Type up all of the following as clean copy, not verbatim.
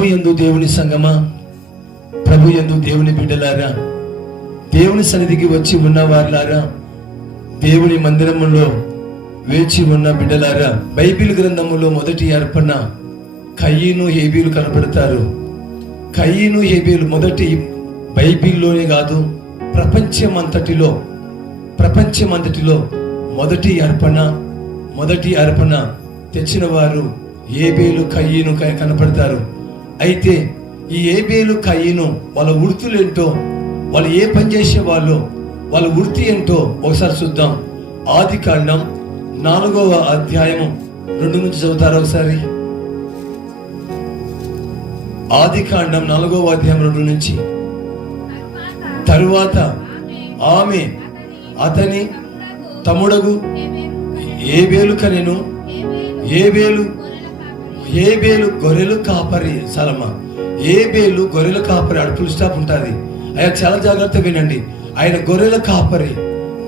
ప్రభు యందు దేవుని సంగమా, ప్రభు యందు దేవుని బిడ్డలారా, దేవుని సన్నిధికి వచ్చి ఉన్నవారులారా, దేవుని మందిరములో వేచి ఉన్న బిడ్డలారా, బైబిల్ గ్రంథములో మొదటి అర్పణ కయీను హేబేలు కనబడతారు. కయీను హేబేలు మొదటి బైబిల్లోనే కాదు, ప్రపంచమంతటిలో మొదటి అర్పణ తెచ్చిన వారు హేబేలు కయీను కనపడతారు. అయితే ఈ హేబేలు కయీను వాళ్ళ వృత్తులేంటో, వాళ్ళు ఏ పని చేసే వాళ్ళ వృత్తి ఏంటో ఒకసారి చూద్దాం. ఆదికాండం 4వ అధ్యాయము 2 నుంచి చదువుతారు ఒకసారి. ఆదికాండం 4వ అధ్యాయం 2 నుంచి. తరువాత ఆమె అతని తమ్ముడగు హేబేలు కనెను. హేబేలు గొర్రెలు కాపరి. హేబేలు గొర్రెల కాపరి. అడుపులు స్టాప్ ఉంటుంది. ఆయన చాలా జాగ్రత్త వినండి. ఆయన గొర్రెల కాపరి,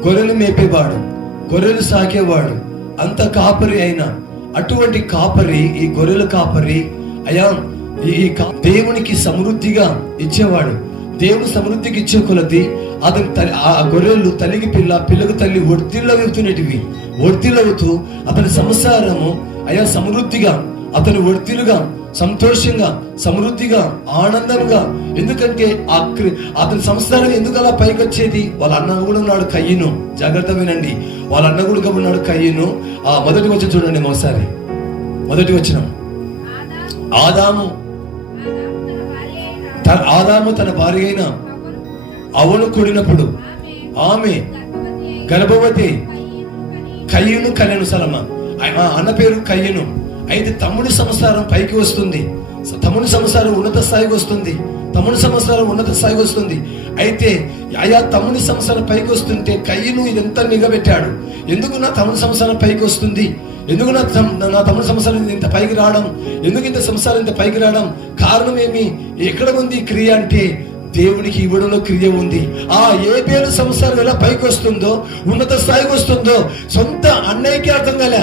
గొర్రెలు మేపేవాడు, గొర్రెలు సాకేవాడు, అంత కాపరి అయిన అటువంటి కాపరి, ఈ గొర్రెల కాపరి అయా దేవునికి సమృద్ధిగా ఇచ్చేవాడు. దేవుడు సమృద్ధికి ఇచ్చే కొలది అతని ఆ గొర్రెలు తల్లికి పిల్లకు తల్లి ఒడితిల్లవుతూ అతని సంసారము అయా సమృద్ధిగా, అతని ఒడితిలుగా, సంతోషంగా, సమృద్ధిగా, ఆనందంగా. ఎందుకంటే అతని సంసారం ఎందుకు అలా పైకి వచ్చేది? వాళ్ళ అన్న కూడా ఉన్నాడు కయ్యను. జాగ్రత్త వినండి, వాళ్ళ అన్న కూడా ఉన్నాడు కయ్యను. ఆ మొదటి వచ్చిన చూడండి ఒకసారి. మొదటి వచ్చిన ఆదాము తన భార్య అయిన అవును కూడినప్పుడు ఆమె గర్భవతి కయ్యను కనెను. అన్న పేరు కయ్యను. అయితే తమ్ముడి సంసారం పైకి వస్తుంది, తమ్ముడి సంసారం ఉన్నత స్థాయికి వస్తుంది. అయితే అయా తమ్ముడి సంసారం పైకి వస్తుంటే కయ్యను ఇదంతా నిగబెట్టాడు. ఎందుకు నా తమ్ముడి సంసారం పైకి వస్తుంది? ఎందుకు నా తమ్ముడి సంసారం ఇంత పైకి రావడం? ఎందుకు ఇంత సంసారం ఇంత పైకి రావడం? కారణం ఏమి? ఎక్కడ ఉంది క్రియ అంటే దేవునికి ఇవ్వడంలో క్రియ ఉంది. ఆ హేబేలు సంసారం ఎలా పైకి వస్తుందో, ఉన్నత స్థాయికి వస్తుందో, సొంత అన్నయ్యకి అర్థం కాలే.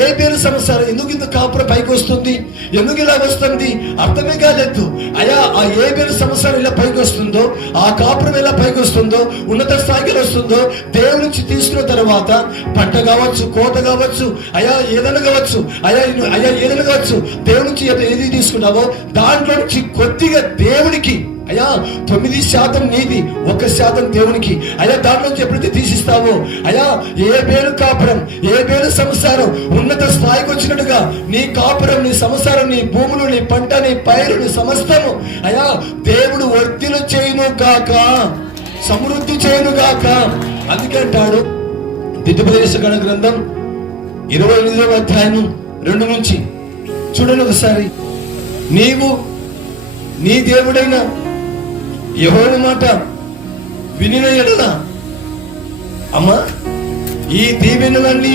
హేబేలు సంసారం ఎందుకు ఇంత కాపురం పైకి వస్తుంది, ఎందుకు ఇలా వస్తుంది అర్థమే కాలేదు. అయా ఆ హేబేలు సంసారం ఎలా పైకి వస్తుందో, ఆ కాపురం ఎలా పైకి వస్తుందో, ఉన్నత స్థాయికి వస్తుందో, దేవుడి నుంచి తీసుకున్న తర్వాత పంట కావచ్చు, కోత కావచ్చు, అయా ఏదైనా కావచ్చు, ఏదైనా కావచ్చు, దేవుడి నుంచి ఏది తీసుకున్నావో దాంట్లో నుంచి కొద్దిగా దేవుడికి అయ్యా 9% నీది, 1% దేవునికి. అయ్యా దాంట్లో ఎప్పుడైతే తీసిస్తావో అయ్యా హేబేలు కాపురం, హేబేలు సంసారం ఉన్నత స్థాయికి వచ్చినట్టుగా నీ కాపురం, నీ సంసారం, నీ భూములు, నీ పంట, నీ పైరు, నీ సమస్తము అయ్యా దేవుడు వర్ధిల్లు చేయును గాక, సమృద్ధి చేయును గాక. అందుకంటాడు ద్వితీయోపదేశకాండ గ్రంథం 28వ అధ్యాయం 2 నుంచి చూడండి ఒకసారి. నీవు నీ దేవుడైన యెహోవా మాట వినిన యెడల అమ్మా ఈ దీవెనలన్నీ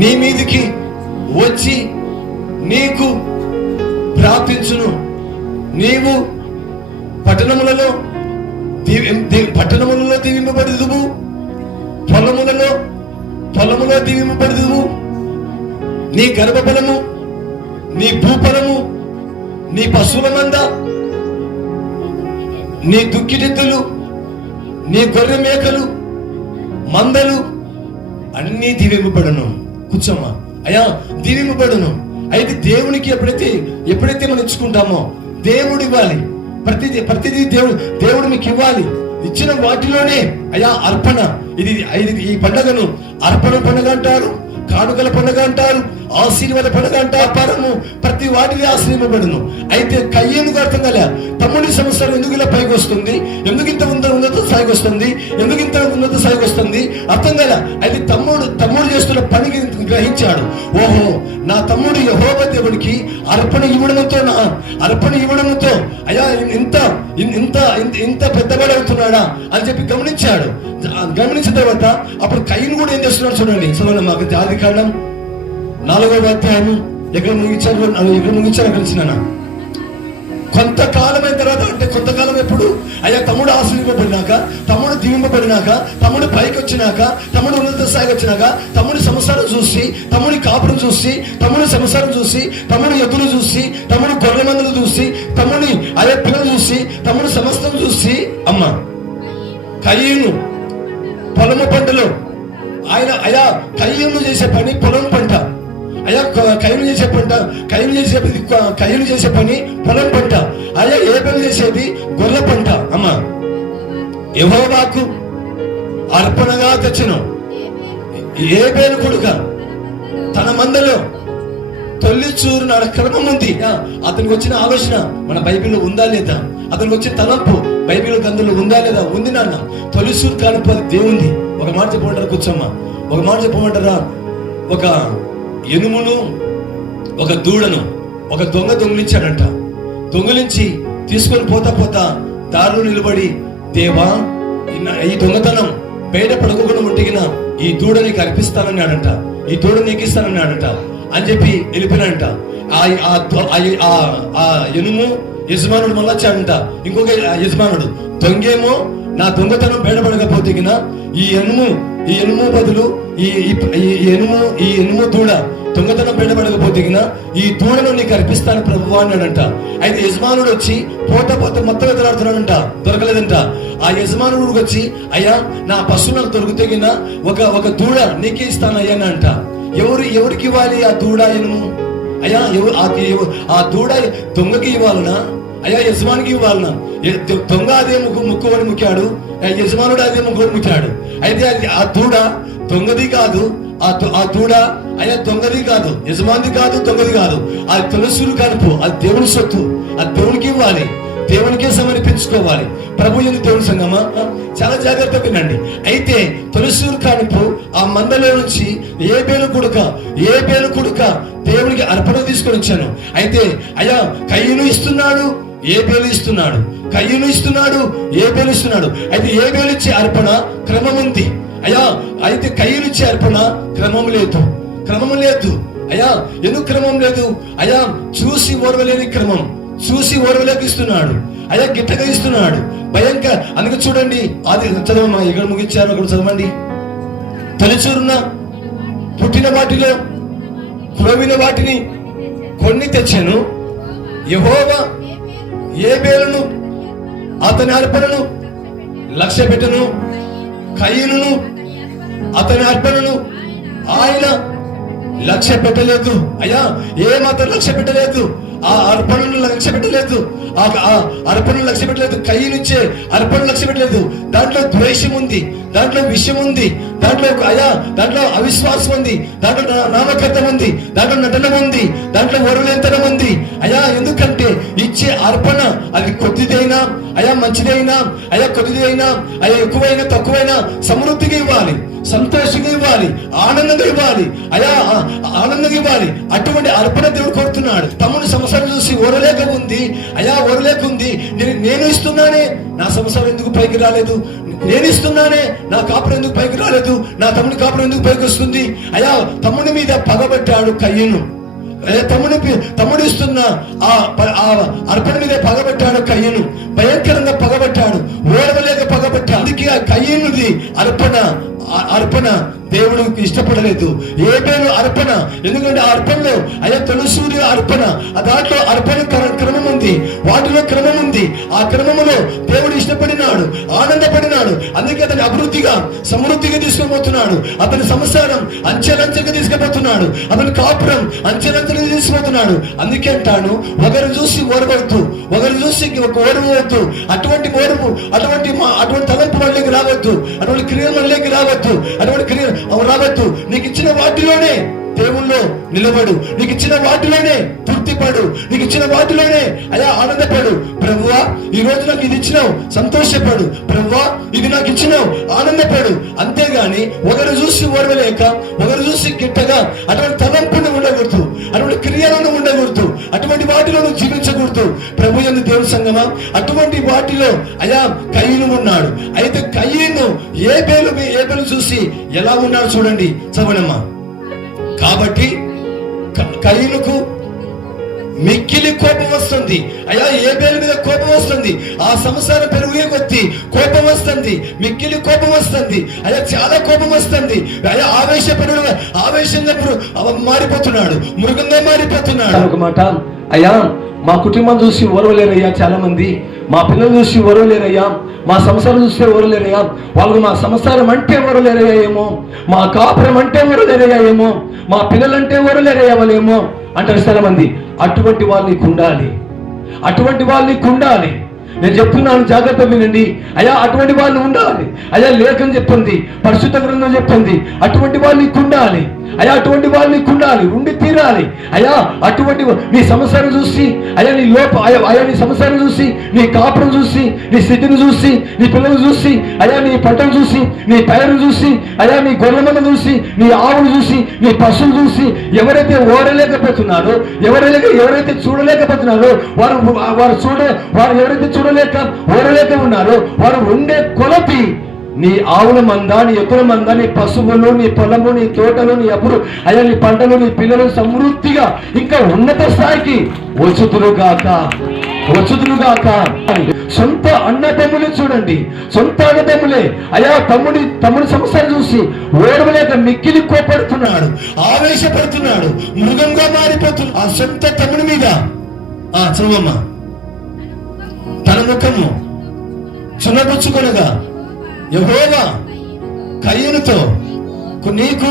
నీ మీదికి వచ్చి నీకు ప్రాప్తించును. నీవు పట్టణములలో దీవింపబడుదువు, పొలములో దీవింపబడుదువు. నీ గర్భఫలము, నీ భూఫలము, నీ పశువుల మంద, నీ దుక్కిటెద్దులు, నీ గొర్రె మేకలు, మందలు అన్నీ దీవింపబడును. కూర్చోమ్మా. అయ్యా దీవింపబడును. అయితే దేవునికి ఎప్పుడైతే మనం ఇచ్చుకుంటామో దేవుడు ఇవ్వాలి. ప్రతిదీ దేవుడు మీకు ఇవ్వాలి. ఇచ్చిన వాటిలోనే అయ్యా అర్పణ. ఈ పండుగను అర్పణ పండుగ అంటారు, కానుకల పండుగ అంటారు, ఆశీర్వాద పండుగ అంటారు. పరము ప్రతి వాటికి ఆశ్రయింపబడును. అయితే కయ్యేనుకు అర్థం కాలే, తమ్ముడి సంవత్సరం ఎందుకు ఇలా పైకి వస్తుంది, ఎందుకు ఇంత ఉన్నత స్థాయికి వస్తుంది, ఎందుకు ఇంత ఉన్నత స్థాయికి వస్తుంది అర్థం కాలే. అయితే తమ్ముడు చేస్తున్న పనికి గ్రహించాడు. ఓహో నా తమ్ముడు యెహోవా దేవునికి అర్పణ ఇవ్వడంతో అయ్యా ఇంత పెద్దవాడవుతున్నాడా అని చెప్పి గమనించాడు. గమనించిన తర్వాత అప్పుడు కయ్యను కూడా ఏం చేస్తున్నాడు చూడండి. మాకు ఆదికాండం 4వ అధ్యాయం ఎక్కడ ముగించారు అక్కడ ఇచ్చిన కొంతకాలమైన తర్వాత, అంటే కొంతకాలం ఎప్పుడు? అయ్యా తమ్ముడు ఆశ్రయింపబడినాక, తమ్ముడు దీవింపబడినాక, తమ్ముడు పైకి వచ్చినాక, తమ్ముడు ఉన్నత స్థాయికి వచ్చినాక, తమ్ముడి సంసారం చూసి, తమ్ముడి కాపురం చూసి, తమ్ముడి సంసారం చూసి, తమ్ముడి ఎద్దులు చూసి, తమ్ముడు గొర్రె మందులు చూసి, తమ్ముడి అయ్యా పిల్లలు చూసి, తమ్ముడు సమస్తం చూసి, అమ్మ కయ్యను పొలము పంటలో ఆయన అయ్యా కయ్యను చేసే పని పొలం పంట. అయ్యా కయ్యను చేసే పని పొలం పంట. అయ్యా ఏబేలు చేసేది గొర్రె పంట. అమ్మ యెహోవాకు అర్పణగా తెచ్చెను ఏబేలు కొడుక తన మందలో తొలిచూరు నాడు క్రమం ఉంది. అతనికి వచ్చిన ఆలోచన మన బైబిల్లో ఉందా లేదా? అతనికి వచ్చిన తలంపు బైబిల్ గ్రంథంలో ఉందా లేదా? ఉంది నాన్న. తొలిచూరు కానుపు అది దేవుంది. ఒక మాట చెప్పమంటారా? కూర్చోమ్మా. ఒక మాట చెప్పమంటారా? ఒక ఎనుమును, ఒక దూడను ఒక దొంగ దొంగిలించాడంట. దొంగిలించి తీసుకొని పోతా దారిలో నిలబడి, దేవా ఈ దొంగతనం బయట పడుకోకుండా ముట్టిగిన ఈ దూడ నీకు అర్పిస్తానన్నాడంట, ఈ దూడ నీకు ఇస్తానన్నాడంట అని చెప్పి వెళ్ళిపోయినాడంట. ఆ ఎనుము యజమానుడు మళ్ళీ వచ్చాడంట. ఇంకొక యజమానుడు దొంగేమో నా దొంగతనం బయటపడకపోతే ఈ ఎనుము బదులు ఈ ఎనుము దూడ దొంగతనం బయటపడకపోతే ఈ దూడను నీకు అర్పిస్తాను ప్రభువా అన్నాడంట. అయితే యజమానుడు వచ్చి పోతా మొత్తం ఎదురాడుతున్నాడంట, దొరకలేదంట. ఆ యజమానుడు వచ్చి, అయ్యా నా పశువు నాకు దొరికితే ఒక దూడ నీకే ఇస్తాను అయ్యా అంట. ఎవరికి ఇవ్వాలి ఆ దూడ ఎనుము? అయ్యా ఆ దూడ దొంగకి ఇవ్వాలనా? అయ్యా యజమానికి ఇవ్వాలనా? దొంగ అదే ముక్కుబడి ముక్కాడు, యజమానుడు అదే ముక్కుబడి ముక్కాడు. అయితే ఆ దూడ దొంగది కాదు, ఆ దూడ అయ్యా దొంగది కాదు, యజమానిది కాదు, దొంగది కాదు. అది తులసులు కనుపు, అది దేవుని సొత్తు, అది దేవునికి ఇవ్వాలి, దేవునికే సమర్పించుకోవాలి. ప్రభు ఎందు దేవుని సంగమా చాలా జాగ్రత్త వినండి. అయితే తులసూరు కానుపు ఆ మందలో నుంచి ఏబేలు కుడుక దేవునికి అర్పణ తీసుకొని వచ్చాను. అయితే అయ్యా కయ్యను ఇస్తున్నాడు, ఏబేలు ఇస్తున్నాడు, కయ్యను ఇస్తున్నాడు, ఏబేలు ఇస్తున్నాడు. అయితే ఏబేలు ఇచ్చే అర్పణ క్రమం ఉంది అయ్యా. అయితే కయ్యను ఇచ్చే అర్పణ క్రమం లేదు అయ్యా. ఎందుకు క్రమం లేదు అయ్యా? చూసి ఓర్వలేని క్రమం, చూసి ఓర్వలేక ఇస్తున్నాడు అయ్యా, గిట్టగా ఇస్తున్నాడు, భయంకర. అందుకే చూడండి, అది చదవమ్మా, ఇక్కడ ముగించారు, అక్కడ చదవండి. తొలిచూరున పుట్టిన వాటిలో కురవిన వాటిని కొన్ని తెచ్చాను. యెహోవా ఏబేలును అతని అర్పణను లక్ష్య పెట్టను, కయ్యను అతని అర్పణను ఆయన లక్ష్య పెట్టలేదు అయ్యా. ఏమాత్రం లక్ష్య పెట్టలేదు, ఆ అర్పణను లక్ష్య పెట్టలేదు, ఆ అర్పణను లక్ష్య పెట్టలేదు, కయ్యనిచ్చే అర్పణ లక్ష్య పెట్టలేదు. దాంట్లో ద్వేషం ఉంది, దాంట్లో విషయం ఉంది, దాంట్లో దాంట్లో అవిశ్వాసం ఉంది, దాంట్లో నామకత్వం ఉంది, దాంట్లో నటన ఉంది, దాంట్లో వరులేంతనం ఉంది అయ్యా. ఎందుకంటే ఇచ్చే అర్పణ అది కొద్దిదైనా అయ్యా, మంచిదైనా అయ్యా, కొద్దిదైనా అయ్యా, ఎక్కువైనా తక్కువైనా సమృద్ధిగా ఇవ్వాలి, సంతోషంగా ఇవ్వాలి, ఆనందంగా ఇవ్వాలి అయ్యా, ఆనందంగా ఇవ్వాలి. అటువంటి అర్పణ దేవుడు కోరుతున్నాడు. తమ్ముడు సంసారం చూసి ఓరలేక ఉంది అయ్యా, ఓరలేక ఉంది. నేను ఇస్తున్నానే, నా సంసారం ఎందుకు పైకి రాలేదు? నేను ఇస్తున్నానే, నా కాపురం ఎందుకు పైకి రాలేదు? నా తమ్ముడి కాపురం ఎందుకు పైకి వస్తుంది అయ్యా? తమ్ముడి మీద పగబట్టాడు కయ్యను. తమ్ముడు ఇస్తున్న ఆ అర్పణ మీద పగబట్టాడు కయ్యను, భయంకరంగా పగబట్టాడు, ఓడవలేక పగబట్టాడు. అందుకే ఆ కయ్యనుది అర్పణ దేవుడు ఇష్టపడలేదు. ఏబేలు అర్పణ, ఎందుకంటే ఆ అర్పణలో అయ్యా తులసూరి అర్పణ, దాంట్లో అర్పణ క్రమం ఉంది, వాటిలో క్రమం ఉంది. ఆ క్రమములో దేవుడు ఇష్టపడినాడు, ఆనందపడినాడు. అందుకే అతని అభివృద్ధిగా సమృద్ధిగా తీసుకుపోతున్నాడు. అతని సంసారం అంచెలంచెగా తీసుకుపోతున్నాడు, అతని కాపురం అంచెలంచెగా తీసుకుపోతున్నాడు. అందుకే అంటాను, ఒకరు చూసి ఓడవద్దు, ఒకరు చూసి ఓడవద్దు. అటువంటి ఓడవు, అటువంటి తలంపు వాళ్ళకి రావద్దు, అటువంటి క్రియలు వాళ్ళకి రావద్దు, అటువంటి క్రియ రావద్దు. నీకు ఇచ్చిన వాటిలోనే దేవుల్లో నిలబడు, నీకు ఇచ్చిన వాటిలోనే తృప్తిపడు, నీకు ఇచ్చిన వాటిలోనే అయ్యా ఆనందపడు. ప్రభువా ఈ రోజు నాకు ఇది ఇచ్చినావు, సంతోషపడు. ప్రభువా ఇది నాకు ఇచ్చినావు, ఆనందపడు. అంతేగాని ఒకరు చూసి ఓర్వలేక, ఒకరు చూసి గిట్టగా అటువంటి తలంపుని ఉండకూడదు, అటువంటి క్రియలను ఉండకూడదు, అటువంటి వాటిలో నువ్వు జీవించకూడదు. ప్రభు యందు దేవుని సంగమా, అటువంటి వాటిలో అయ్యా కయ్యను ఉన్నాడు. అయితే కయ్యను ఏబేలు చూసి ఎలా ఉన్నాడు చూడండి, చదవనమ్మా. కాబట్టి కయ్యనుకు మిక్కిలి కోపం వస్తుంది. అయ్యా ఏబేలు మీద కోపం వస్తుంది. ఆ సంసారం పెరిగే కొద్దీ కోపం వస్తుంది, మిక్కిలి కోపం వస్తుంది. అయ్యా చాలా కోపం వస్తుంది. అయ్యా ఆవేశంగా మారిపోతున్నాడు, మృగంగా మారిపోతున్నాడు. ఒక మాట, అయ్యా మా కుటుంబం చూసి ఓర్వలేరయ్యా చాలా మంది, మా పిల్లలు చూసి ఓర్వలేరయ్యా, మా సంసారం చూస్తే ఓర్వలేరయ్యా, వాళ్ళకు మా సంసారం అంటే ఓర్వలేరయ్యా ఏమో, మా కాపురం అంటే ఓర్వలేరయ్యా ఏమో, మా పిల్లలంటే ఓర్వలేరయ్యా వాళ్ళేమో అంటారు చాలా మంది. అటువంటి వాళ్ళకి ఉండాలి, అటువంటి వాళ్ళకి ఉండాలి. నేను చెప్తున్నాను, జాగ్రత్త వినండి. అయ్యా అటువంటి వాళ్ళు ఉండాలి. అయ్యా లేఖనం చెప్తుంది, పరిశుద్ధ గ్రంథం చెప్తుంది, అటువంటి వాళ్ళకి ఉండాలి. అయ్యా అటువంటి వాళ్ళకి ఉండాలి, ఉండి తీరాలి. అయ్యా అటువంటి నీ సంసారం చూసి, అయ్యా నీ అయ్యా నీ సంసారం చూసి, నీ కాపురం చూసి, నీ స్థితిని చూసి, నీ పిల్లలు చూసి, అయ్యా నీ పంటను చూసి, నీ పైరును చూసి, అయ్యా నీ గొర్రెలను చూసి, నీ ఆవును చూసి, నీ పశువులు చూసి ఎవరైతే ఓరలేకపోతున్నారో, ఎవరైతే చూడలేకపోతున్నారో, వారు ఎవరైతే చూడలేక ఓరలేక ఉన్నారో, వారు ఉండే కొలతి నీ ఆవుల మంద, నీ ఎద్దుల మంద, నీ పశువులు, నీ పొలము, నీ తోటలు, నీ అప్పుడు అయ్యా నీ పంటలు, నీ పిల్లలు సమృద్ధిగా ఇంకా ఉన్నత స్థాయికి వచ్చుదురుగాక. సొంత అన్నదమ్ములే చూడండి, సొంత అన్నదమ్ములే అయ్యా తమ్ముడి సంసారం చూసి ఓడవలేక మిక్కిలి కోపడుతున్నాడు, ఆవేశపడుతున్నాడు, మృగంగా మారిపోతున్నాడు. ఆ సొంత తమ్ముడి మీద చదువమ్మ తన ముఖము చున్నపుచ్చుకొనగా యెహోవా కయీనుతో నీకు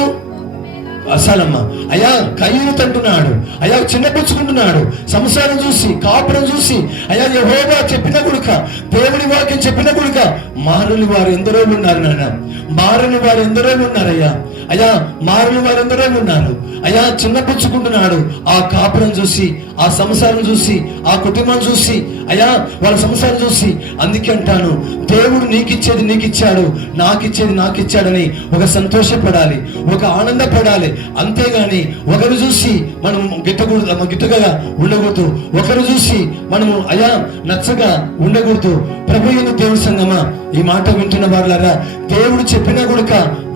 అసలమ్మ అయ్యా కయీను అంటున్నాడు, అయ్యా చిన్నపుచ్చుకుంటున్నాడు. సంసారం చూసి, కాపురం చూసి, అయ్యా యెహోవా చెప్పిన గుడుక, దేవుడి వాక్యం చెప్పిన గుడుక మారని వారు ఎందరో ఉన్నారు నాన్న, మారని వారు ఎందరో ఉన్నారయ్యా. అయ్యా మారని వారు ఎందరో ఉన్నారు. అయ్యా చిన్నపుచ్చుకుంటున్నాడు ఆ కాపురం చూసి, ఆ సంసారం చూసి, ఆ కుటుంబం చూసి, అయ్యా వాళ్ళ సంసారం చూసి. అందుకే అంటాను, దేవుడు నీకిచ్చేది నీకిచ్చాడు, నాకిచ్చేది నాకిచ్చాడని ఒక సంతోషపడాలి, ఒక ఆనందపడాలి. అంతేగాని ఒకరు చూసి మనం గిట్టగా ఉండకూడదు, ఒకరు చూసి మనము అయ్యా నచ్చగా ఉండకూడదు. ప్రభు యందు దేవుని సంగమా, ఈ మాట వింటున్న వాళ్ళారా, దేవుడు చెప్పిన గుడుక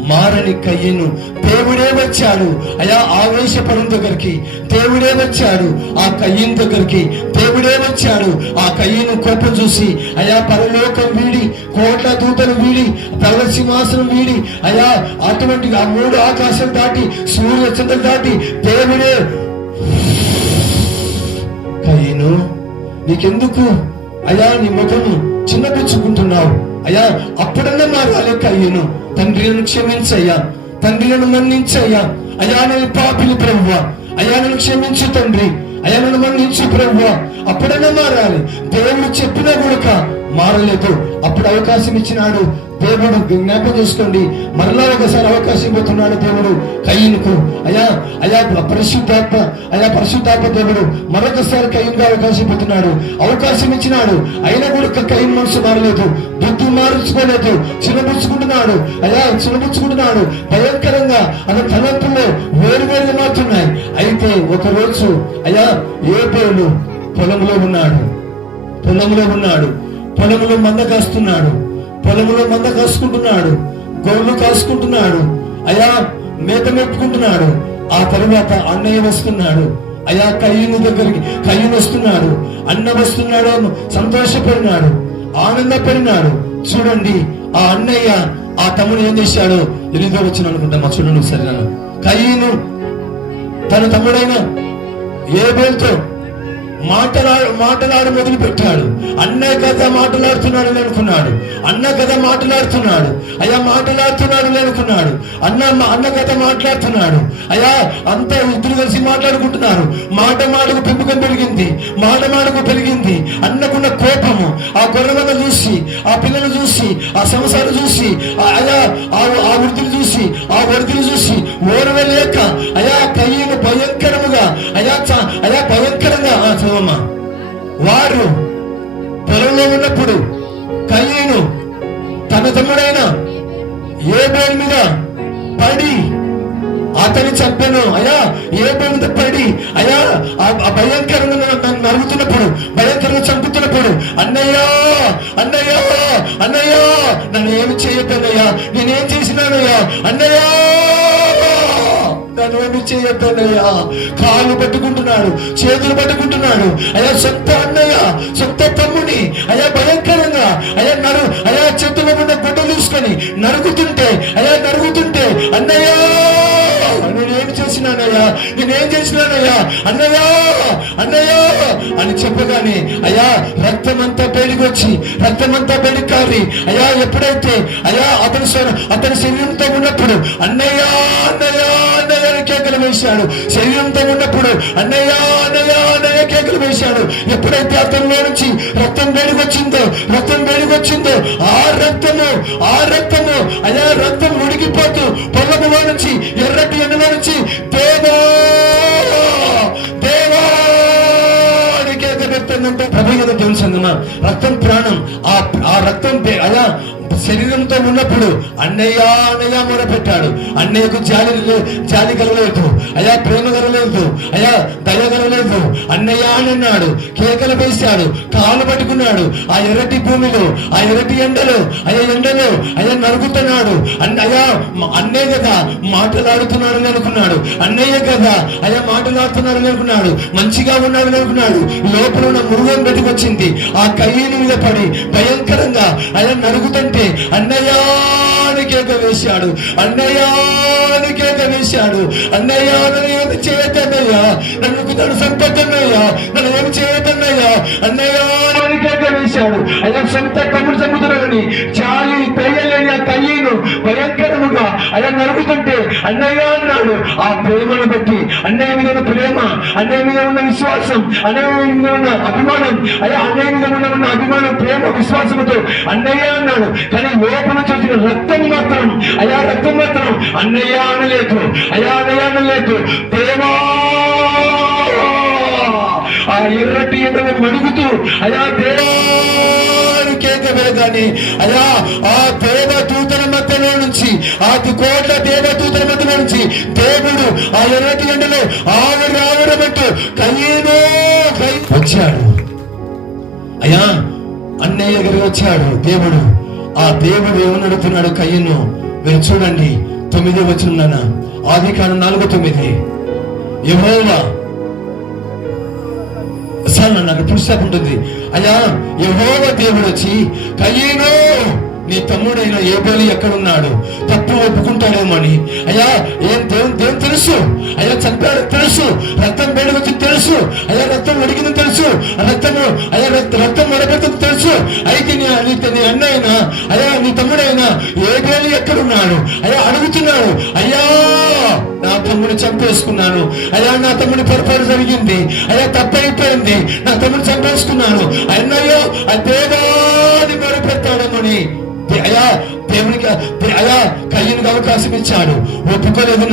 మారని కయ్యను దేవుడే వచ్చాడు. అయ్యా ఆవేశపడిన దగ్గరికి దేవుడే వచ్చాడు, ఆ కయ్యను దగ్గరికి దేవుడే వచ్చాడు. ఆ కయ్యను కోపం చూసి, అయ్యా పరలోకం వీడి, కోట్ల దూతలు వీడి, పర్వత సింహాసనం వీడి, అయ్యా అటువంటి ఆ 3 ఆకాశం దాటి, సూర్య చంద్రులు దాటి దేవుడే, కయ్యను నీకెందుకు అయ్యా నీ ముఖము చిన్నపుచ్చుకుంటున్నావు? అయ్యా అప్పుడన్నా మారాలి కయ్యను. తండ్రిని క్షమించయ్యా, తండ్రిని మన్నించయ్యా. అయ్యా నేను పాపిని ప్రభువా, అయ్యా నన్ను క్షమించు తండ్రి, అయ్యా నన్ను మన్నించు ప్రభువా. అప్పుడన్నా మారాలి. దేవుడు చెప్పినా కూడా మారలేదు. అప్పుడు అవకాశం ఇచ్చినాడు దేవుడు, జ్ఞాపకం చేసుకోండి. మరలా ఒకసారి అవకాశం ఇవ్వతున్నాడు దేవుడు కయ్యనుకు. అయ్యా పరిశుద్ధాత్మ దేవుడు మరొకసారి కయ్యనుగా అవకాశం ఇవ్వతున్నాడు. అవకాశం ఇచ్చినాడు, అయినా కూడా కయ్యను మనసు మారలేదు, బుద్ధి మార్చుకోలేదు, చిన్నపుచ్చుకుంటున్నాడు. చిన్నపుచ్చుకుంటున్నాడు భయంకరంగా. అన్న తలంపుల్లో వేరువేరుగా మారుతున్నాయి. అయితే ఒకరోజు ఏబేలు పొలంలో ఉన్నాడు, పొలంలో మంద కాస్తున్నాడు, పొలంలో మంద కాసుకుంటున్నాడు, గొర్రెలు కాసుకుంటున్నాడు, మేత మెప్పుకుంటున్నాడు. ఆ తర్వాత అన్నయ్య వస్తున్నాడు, కయ్యను దగ్గరికి కయ్యను వస్తున్నాడు, అన్న వస్తున్నాడు, సంతోషపడినాడు, ఆనందపడినాడు. చూడండి ఆ అన్నయ్య ఆ తమ్ముడు ఏం చేశాడు? 8వ వచనం అనుకుంటా, చూడండి సరే. కయ్యను తన తమ్ముడైన ఏబేలుతో మాటలాడు మొదలు పెట్టాడు. అన్నయ్య కదా మాట్లాడుతున్నాడు అనుకున్నాడు, అన్న కదా మాట్లాడుతున్నాడు, మాట్లాడుతున్నాడు అనుకున్నాడు. అన్న కథ మాట్లాడుతున్నాడు. అంతా ఇద్దరు కలిసి మాట్లాడుకుంటున్నారు. మాటకు పెంపకం పెరిగింది, మాటకు పెరిగింది. అన్నకున్న కోపము ఆ గొర్రెలను చూసి, ఆ పిల్లలు చూసి, ఆ సంసారం చూసి, ఆ వృద్ధులు చూసి, ఆ వృద్ధులు చూసి ఓర్వలేక కయ్యను భయంకరముగా భయంకరంగా వారు పొలంలో ఉన్నప్పుడు కయ్యను తన తమ్ముడైన ఏబేలు మీద పడి అతని చంపెను. ఏబేలు మీద పడి ఆ భయంకరంగా నరుగుతున్నప్పుడు, భయంకరంగా చంపుతున్నప్పుడు, అన్నయ్యా నన్ను ఏమి చేయొద్దన్నయ్యా, నేనేం చేసినానయ్యా, అన్నయ్యా నన్ను ఏమి చేయొద్దన్నయ్యా. కాళ్ళు పట్టుకుంటున్నాడు, చేతులు పట్టుకుంటున్నాడు. అయ్యా సొంత అన్నయ్య, సొంత తమ్ముని అయ్యా భయంకరంగా అయ్యా చేతుల్లో ఉన్న గుడ్డ తీసుకొని నరుగుతుంటే అన్నయ్యా నేనేం చేసినానయ్యా, నేనేం చేసినానయ్యా అన్నయ్యా అని చెప్పగానే అయ్యా రక్తమంతా బయటకొచ్చి రక్తమంతా బయటకారి అయ్యా ఎప్పుడైతే అయ్యా అతని శరీరంతో ఉన్నప్పుడు అన్నయ్యా కేకలు వేశాడు. శరీరంతో ఉన్నప్పుడు అన్నయ్యా కేకలు వేశాడు. ఎప్పుడైతే అతనిలో నుంచి రక్తం బయటకొచ్చిందో ఆ రక్తము అయ్యా రక్తం ఉడికిపోతూ పొలములో నుంచి ఎర్రటి ఎండలో నుంచి దేవా ప్రభు కదా తెలుసందమ్మా. రక్తం ప్రాణం. ఆ రక్తం అలా శరీరంతో ఉన్నప్పుడు అన్నయ్య మొరపెట్టాడు. అన్నయ్యకు జాలి కలగలేదు, అయ్యా ప్రేమ కలగలేదు, అయ్యా దయ కలగలేదు. అన్నయ్య అని అన్నాడు, కేకలు వేశాడు, కాలు పట్టుకున్నాడు. ఆ ఎర్రటి భూమిలో, ఆ ఎర్రటి ఎండలో అయ్యా నరుగుతున్నాడు. అయ్యా అన్నయ్య కదా మాటలాడుతున్నాడని అనుకున్నాడు. అన్నయ్య కదా అయ్యా మాటలాడుతున్నాడని అనుకున్నాడు. మంచిగా ఉన్నాడని అనుకున్నాడు. లోపల ఉన్న మృగం బయటకొచ్చింది. ఆ కయ్యని మీద పడి భయంకరంగా అయ్యా నరుగుతుంటే అన్నయ్యాని కేక వేశాడు. అన్నయ్య నన్ను ఏమి చేయొద్దన్నయ్యా, నన్ను సంపదన్నయ్యా, నన్ను ఏమి చేయొద్దన్నయ్యా అన్నయ్యాని కేక వేశాడు. అయ్యా సొంత తమ్ముడు సముద్రాన్ని చాలి దయలేని ఆ కయ్యను భయంకరముగా అయ్యా నరుగుతుంటే అన్నయ్య అన్నాడు. ఆ ప్రేమను బట్టి అన్నయ్య మీద ఉన్న ప్రేమ, అన్నయ్య మీద ఉన్న విశ్వాసం, అన్నయ్య మీద ఉన్న అభిమానం, అయ్యా అన్నయ్య మీద ఉన్న అభిమానం, ప్రేమ, విశ్వాసంతో అన్నయ్య అన్నాడు. కానీ లోపల చూసిన రక్తం మాత్రం అన్నయ్య అనలేదు. దేవా ఆ ఎర్రటి ఎండను మడుగుతూ అయ్యా దేవాని కేక వేయగానే అయ్యా ఆ దేవదూతల మధ్యలో నుంచి, ఆ కోట్ల దేవదూతల మధ్యలో నుంచి దేవుడు ఆ ఎర్రటి ఎండలో ఆవిరావడమంటూ కయ్యేనో వచ్చాడు. అయ్యా అన్నయ్య దగ్గర వచ్చాడు దేవుడు. ఆ దేవుడు ఏమని అడుగుతున్నాడు కయ్యను? మీరు చూడండి 9వ వచనం, ఆదికాండం 4:9. యెహోవా నాకు పుస్తకం ఉంటుంది. అయ్యా యెహోవా దేవుడు వచ్చి కయ్యను నీ తమ్ముడైన ఏబేలు ఎక్కడున్నాడు, తప్పు ఒప్పుకుంటాడేమని. అయ్యా ఏం దేవుడు తెలుసు, అయ్యా చంపాడు తెలుసు, రక్తం బయటకు తెలుసు, అయ్యా రక్తం ఉడికింది తెలుసు, రక్తం మరపెడుతుంది తెలుసు. అయితే నీ అన్నయ్యనా అయ్యా నీ తమ్ముడైనా ఏబేలు ఎక్కడున్నాడు అయ్యా అడుగుతున్నాడు. అయ్యా నా తమ్ముడు చంపేసుకున్నాను, అయ్యా నా తమ్ముడి పొరపాటు జరిగింది, అయ్యా తప్పైపోయింది, నా తమ్ముడు చంపేసుకున్నాను అన్నయ్యో ఆ దేవాది మరపెడతాడేమని అయ్యా దేవునికి అయ్యా కయ్యనికి అవకాశం ఇచ్చాడు. ఒప్పుకోలేదు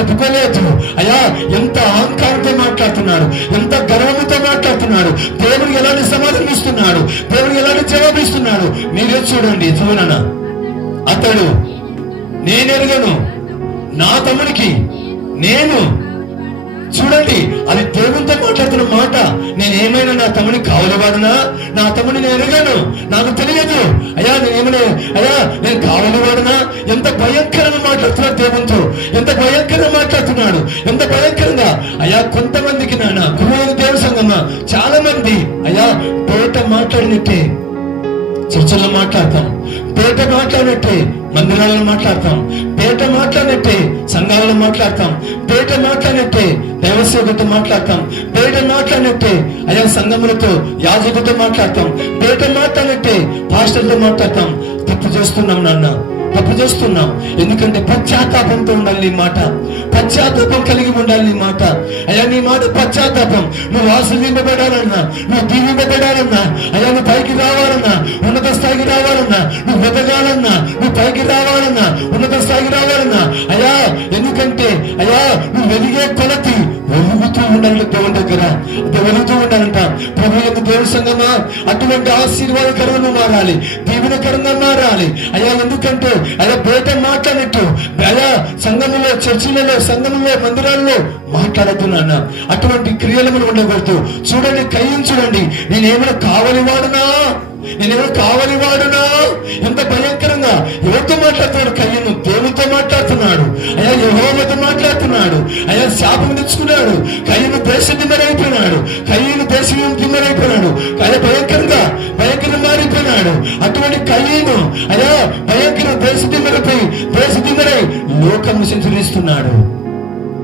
ఒప్పుకోలేదు. అయ్యా ఎంత అహంకారంతో మాట్లాడుతున్నాడు, ఎంత గర్వంతో మాట్లాడుతున్నాడు. దేవునికి ఎలాంటి సమాధానం ఇస్తున్నాడు, దేవునికి ఎలాంటి జవాబు ఇస్తున్నాడు. మీరే చూడండి. అతడు నేనెరుగను, నా తమ్ముడికి నేను. చూడండి, అది దేవునితో మాట్లాడుతున్న మాట. నేనేమైనా నా తమ్ముడిని కావలివాడునా, నా తమ్ముడిని నేను ఎరగాను, నాకు తెలియదు. అయ్యా నేను కావలివాడునా. ఎంత భయంకరంగా మాట్లాడుతున్నాడు దేవునితో, ఎంత భయంకరంగా మాట్లాడుతున్నాడు, ఎంత భయంకరంగా. అయ్యా కొంతమందికి దేవుని సంగమా చాలా మంది అయ్యా బయట మాట్లాడినట్టే చర్చల్లో మాట్లాడతాం, పేట మాట్లాడినట్టే మందిరాలను మాట్లాడతాం, పేట మాట్లాడినట్టే సంఘాలను మాట్లాడతాం, పేట మాట్లాడినట్టే దైవసేవతో మాట్లాడతాం, పేట మాట్లాడినట్టే అయ్యా సంఘములతో యాజకులతో మాట్లాడతాం, పేట మాట్లాడినట్టే పాస్టర్లతో మాట్లాడతాం. తప్పు చేస్తున్నాం. ఎందుకంటే పశ్చాత్తాపంతో ఉండాలి నీ మాట, పశ్చాత్తాపం కలిగి ఉండాలి నీ మాట. అయ్యా నీ మాట పశ్చాత్తాపం. నువ్వు ఆశీర్వదింపబడాలన్నా, నువ్వు దీవింపబడాలన్నా, అయ్యా నువ్వు పైకి రావాలన్నా, ఉన్నత స్థాయికి రావాలన్నా, నువ్వు వెతగాలన్నా, నువ్వు పైకి రావాలన్నా, ఉన్నత స్థాయికి రావాలన్నా. అయ్యా ఎందుకంటే అయ్యా నువ్వు వెలిగే కొలతి వెలుగుతూ ఉండాలి దేవుని దగ్గర, వెలుగుతూ ఉండాలంట. ప్రభు యొక్క దేవుని సంగమా అటువంటి ఆశీర్వాదకరంగా మారాలి, దీవెనకరంగా మారాలి. అయ్యా ఎందుకంటే అయ్యా బయట మాట్లాడినట్టు అయ్యా సంఘములో, చర్చిలలో, సంఘములో, మందిరాల్లో మాట్లాడుతున్నా అటువంటి క్రియలు మనం ఉండకూడదు. చూడండి కయ్యం చూడండి, నేనేమైనా కావలివాడునా ఎంత భయంకరంగా ఎవరితో మాట్లాడుతున్నాడు కయ్యను? దేవునితో మాట్లాడుతున్నాడు, అయ్యా యెహోవాతో మాట్లాడుతున్నాడు, అయ్యా ఉన్నాడు.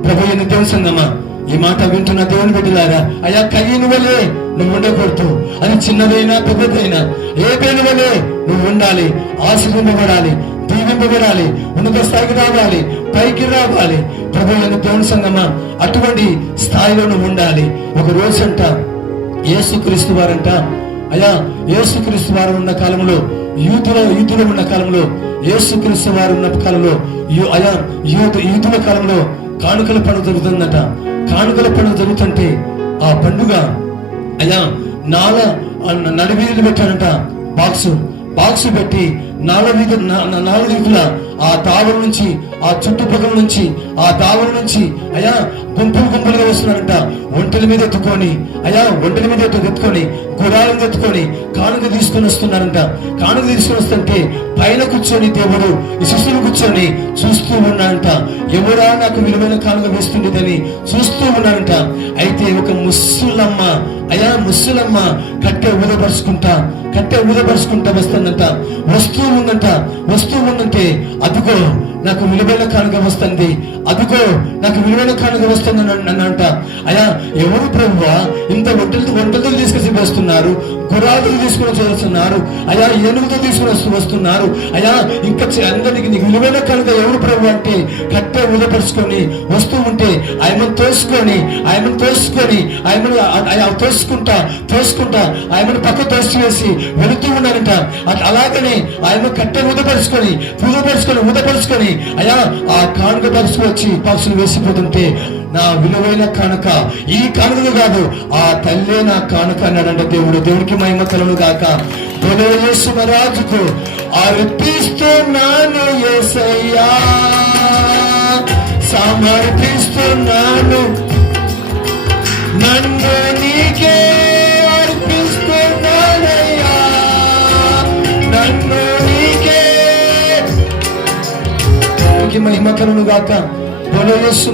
ప్రభు అయిన దేవుని సంగమా, ఈ మాట వింటున్న దేవుని బిడ్డలారా, అయ్యా కయ్యను వలే నువ్వు ఉండకూడదు. అది చిన్నదైనా పెద్దదైనా ఏ పేరు వలే నువ్వు ఉండాలి. ఆశీర్వదింపబడాలి, దీవింపబడాలి, ఉన్నత స్థాయికి రావాలి, పైకి రావాలి. ప్రభు అయిన దేవుని సంగమా, అటువంటి స్థాయిలో నువ్వు ఉండాలి. ఒక రోజంట యేసుక్రీస్తు వారంట, అయ్యా యేసుక్రీస్తు వారు ఉన్న కాలంలో, యూదులు ఉన్న కాలంలో, యేసుక్రీస్తు వారు ఉన్న కాలంలో, అయ్యా యూదుల కాలంలో కానుకల పండుగ జరుగుతుందట. కానుకల పండుగ జరుగుతుంటే ఆ పండుగ అయ్యా నడివీధులు పెట్టాడంట. బాక్సు పెట్టి నాలుగు వీధుల ఆ తావల నుంచి, ఆ చుట్టుపక్కల నుంచి, ఆ తావల నుంచి అయ్యా గుంపులుగా వస్తున్నారంట. ఒంటెల మీద ఎత్తుకొని గుడాలను ఎత్తుకొని కానుక తీసుకొని వస్తున్నారంట. కానుక తీసుకొని వస్తుంటే పైన కూర్చొని దేవుడు ఈ శిష్యులు కూర్చొని చూస్తూ ఉన్నాడంట. ఎవరా నాకు విలువైన కానుక వేస్తుండేదని చూస్తూ ఉన్నాడంట. అయితే ఒక ముస్సులమ్మ కట్టె ఊదపరుచుకుంటా వస్తుందంట. వస్తూ ఉందంటే అదిగో నాకు విలువైన కానుక వస్తుంది, అదిగో నాకు విలువైన కానుక వస్తుంది అన్నంట. అయ్యా ఎవరు ప్రభువా ఇంత వంటలతో తీసుకొచ్చి వస్తున్నారు, గుర్రాలతో తీసుకుని చేస్తున్నారు, అయ్యా ఏనుగుతో తీసుకుని వస్తున్నారు, అయ్యా ఇంకా అందరికి నీకు విలువైన కానుక ఎవరు ప్రభు అంటే కట్టె ఊదపరుచుకొని వస్తూ ఉంటే ఆయమను తోసుకుంటా ఆయమను పక్క తోసివేసి వెళుతూ ఉన్నారంట. అలాగనే ఆయన కట్టె ఊదపరుచుకొని అయ్యా ఆ కానుక పరుచుకొచ్చి పక్షులు వేసిపోతుంటే, నా విలువైన కానుక ఈ కానుకలు కాదు, ఆ తల్లే నా కానుక అన్నాడంట దేవుడు. దేవుడికి మహిమ కలుగును గాక. యేసు మహారాజుకు అర్పిస్తున్నాను యేసయ్యా, సమర్పిస్తున్నాను నన్ను నీకే అర్పిస్తున్నానయ్యా, నన్ను నీకే. మహిమ కలుగును గాక. యేసు